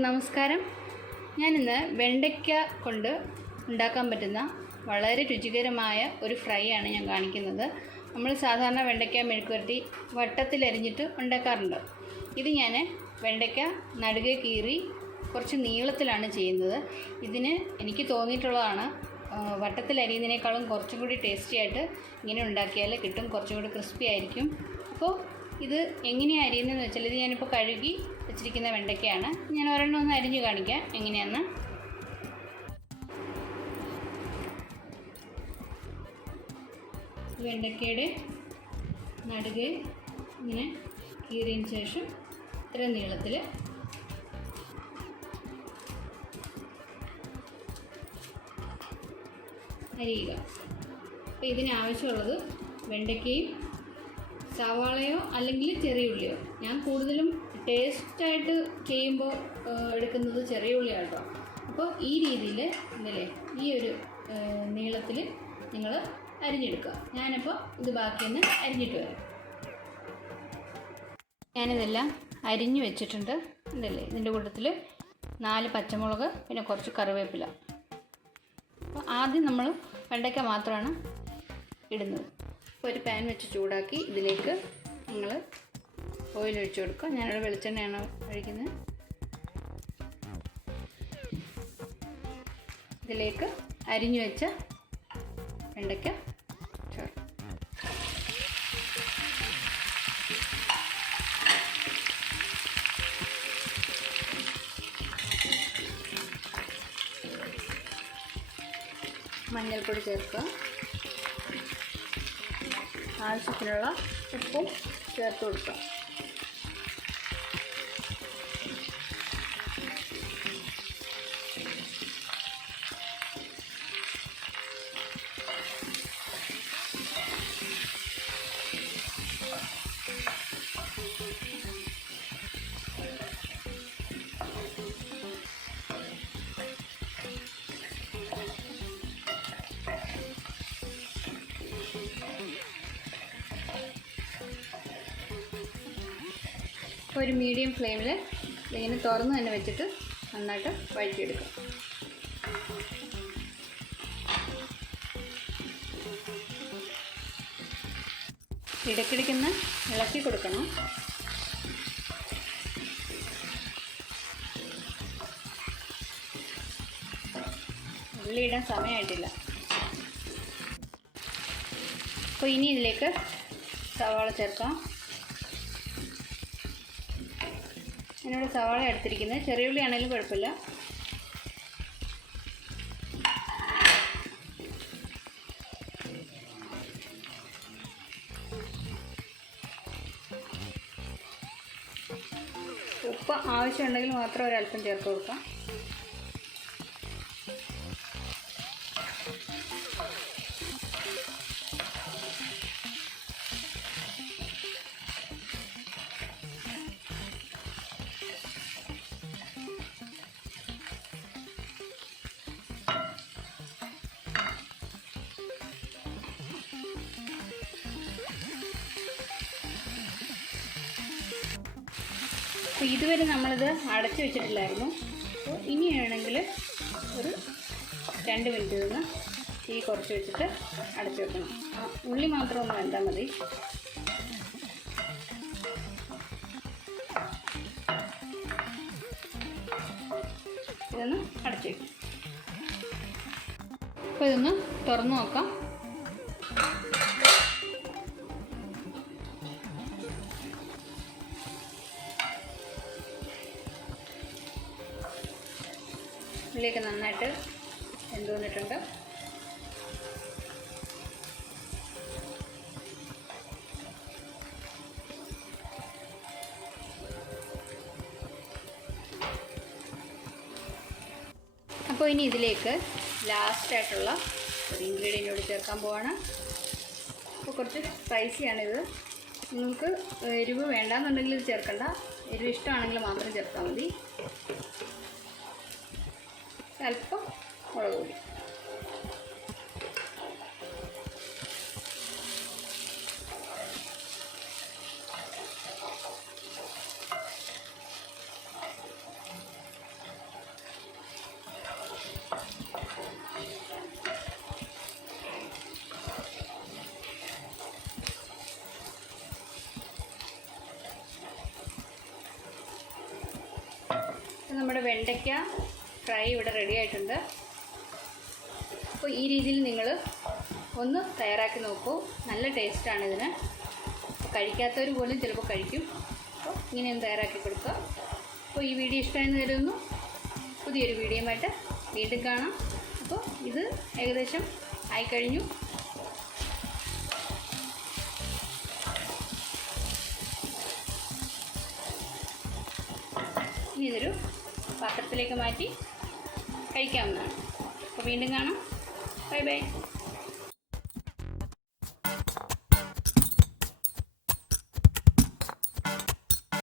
എല്ലാവർക്കും നമസ്കാരം. ഞാനിന്ന് വെണ്ടയ്ക്ക കൊണ്ട് ഉണ്ടാക്കാൻ പറ്റുന്ന വളരെ രുചികരമായ ഒരു ഫ്രൈ ആണ് ഞാൻ കാണിക്കുന്നത്. നമ്മൾ സാധാരണ വെണ്ടയ്ക്ക മെഴുക്കുവരട്ടി വട്ടത്തിലരിഞ്ഞിട്ട് ഉണ്ടാക്കാറുണ്ട്. ഇത് ഞാൻ വെണ്ടയ്ക്ക നടുകെ കീറി കുറച്ച് നീളത്തിലാണ് ചെയ്യുന്നത്. ഇതിന് എനിക്ക് തോന്നിയിട്ടുള്ളതാണ്, വട്ടത്തിലരിയുന്നതിനേക്കാളും കുറച്ചും കൂടി ടേസ്റ്റി ആയിട്ട് ഇങ്ങനെ ഉണ്ടാക്കിയാൽ കിട്ടും, കുറച്ചും കൂടി ക്രിസ്പി ആയിരിക്കും. അപ്പോൾ ഇത് എങ്ങനെയാണ് അരിയുന്നതെന്ന് വെച്ചാൽ, ഇത് ഞാനിപ്പോൾ കഴുകി വെച്ചിരിക്കുന്ന വെണ്ടയ്ക്കയാണ്. ഞാൻ ഒരെണ്ണം ഒന്ന് അരിഞ്ഞ് കാണിക്കാം എങ്ങനെയാണെന്ന്. വെണ്ടയ്ക്കയുടെ നടുകെ ഇങ്ങനെ കീറിയതിന് ശേഷം ഇത്ര നീളത്തിൽ അരിയുക. അപ്പോൾ ഇതിനാവശ്യമുള്ളത് വെണ്ടയ്ക്കയും സവാളയോ അല്ലെങ്കിൽ ചെറിയ ഉള്ളിയോ. ഞാൻ കൂടുതലും ടേസ്റ്റായിട്ട് ചെയ്യുമ്പോൾ എടുക്കുന്നത് ചെറിയ ഉള്ളിയാണ് കേട്ടോ. അപ്പോൾ ഈ രീതിയിൽ ഇന്നലെ ഈ ഒരു നീളത്തിൽ നിങ്ങൾ അരിഞ്ഞെടുക്കുക. ഞാനിപ്പോൾ ഇത് ബാക്കിയൊന്ന് അരിഞ്ഞിട്ട് വരാം. ഞാനിതെല്ലാം അരിഞ്ഞു വെച്ചിട്ടുണ്ട്. ഇതല്ലേ, ഇതിൻ്റെ കൂട്ടത്തിൽ 4 പച്ചമുളക്, പിന്നെ കുറച്ച് കറിവേപ്പില. അപ്പോൾ ആദ്യം നമ്മൾ വെണ്ടയ്ക്ക മാത്രമാണ് ഇടുന്നത്. അപ്പോൾ ഒരു പാൻ വെച്ച് ചൂടാക്കി ഇതിലേക്ക് നിങ്ങൾ ഓയിൽ ഒഴിച്ച് കൊടുക്കുക. ഞാനിവിടെ വെളിച്ചെണ്ണയാണ് ഒഴിക്കുന്നത്. ഇതിലേക്ക് അരിഞ്ഞു വെച്ച വെണ്ടയ്ക്ക ചേർക്കും. മഞ്ഞൾപ്പൊടി ചേർക്കുക. ആവശ്യത്തിനുള്ള ഉപ്പും ചേർത്ത് കൊടുക്കുക. ഒരു മീഡിയം ഫ്ലെയിമിൽ ഇങ്ങനെ തുറന്ന് തന്നെ വെച്ചിട്ട് നന്നായിട്ട് വഴറ്റിയെടുക്കുക. ഇടയ്ക്കിടയ്ക്കൊന്ന് ഇളക്കി കൊടുക്കണം. ഉള്ളി ഇടാൻ സമയമായിട്ടില്ല. അപ്പോൾ ഇനി ഇതിലേക്ക് സവാള ചേർക്കാം. ഞാനിവിടെ സവാള എടുത്തിരിക്കുന്നത്, ചെറിയ ഉള്ളി ആണെങ്കിലും കുഴപ്പമില്ല. ഉപ്പ് ആവശ്യമുണ്ടെങ്കിൽ മാത്രം ഒരല്പം ചേർത്ത് കൊടുക്കാം. അപ്പോൾ ഇതുവരെ നമ്മളിത് അടച്ചു വെച്ചിട്ടില്ലായിരുന്നു. അപ്പോൾ ഇനിയാണെങ്കിൽ ഒരു 2 മിനിറ്റ് നിന്ന് തീ കുറച്ച് വെച്ചിട്ട് അടച്ചു വെക്കണം. ഉള്ളി മാത്രം ഒന്ന് വെന്താൽ മതി. ഇതൊന്ന് അടച്ചു വയ്ക്കും. അപ്പോൾ ഇതൊന്ന് തുറന്ന് നോക്കാം. ഉള്ളിയൊക്കെ നന്നായിട്ട് വെന്ത് വന്നിട്ടുണ്ട്. അപ്പോൾ ഇനി ഇതിലേക്ക് ലാസ്റ്റായിട്ടുള്ള ഒരു ഇൻഗ്രീഡിയൻ്റ് കൂടി ചേർക്കാൻ പോവാണ്. അപ്പോൾ കുറച്ച് സ്പൈസിയാണിത്. നിങ്ങൾക്ക് എരിവ് വേണ്ടാന്നുണ്ടെങ്കിൽ ഇത് ചേർക്കണ്ട. എരിവ് ഇഷ്ടമാണെങ്കിൽ മാത്രം ചേർത്താൽ മതി. അല്പം മുളക് പൊടി. നമ്മുടെ വെണ്ടയ്ക്ക ഫ്രൈ ഇവിടെ റെഡി ആയിട്ടുണ്ട്. അപ്പോൾ ഈ രീതിയിൽ നിങ്ങൾ ഒന്ന് തയ്യാറാക്കി നോക്കൂ. നല്ല ടേസ്റ്റാണ് ഇതിന്. കഴിക്കാത്തവർ പോലും ചിലപ്പോൾ കഴിക്കും. അപ്പോൾ ഇങ്ങനെയൊന്ന് തയ്യാറാക്കി കൊടുക്കുക. അപ്പോൾ ഈ വീഡിയോ ഇഷ്ടമായെന്ന് കരുതുന്നു. പുതിയൊരു വീഡിയോയുമായിട്ട് വീണ്ടും കാണാം. അപ്പോൾ ഇത് ഏകദേശം ആയിക്കഴിഞ്ഞു. ഇനി ഇതൊരു പാത്രത്തിലേക്ക് മാറ്റി കഴിക്കാവുന്നതാണ്. അപ്പോൾ വീണ്ടും കാണാം. Bye bye.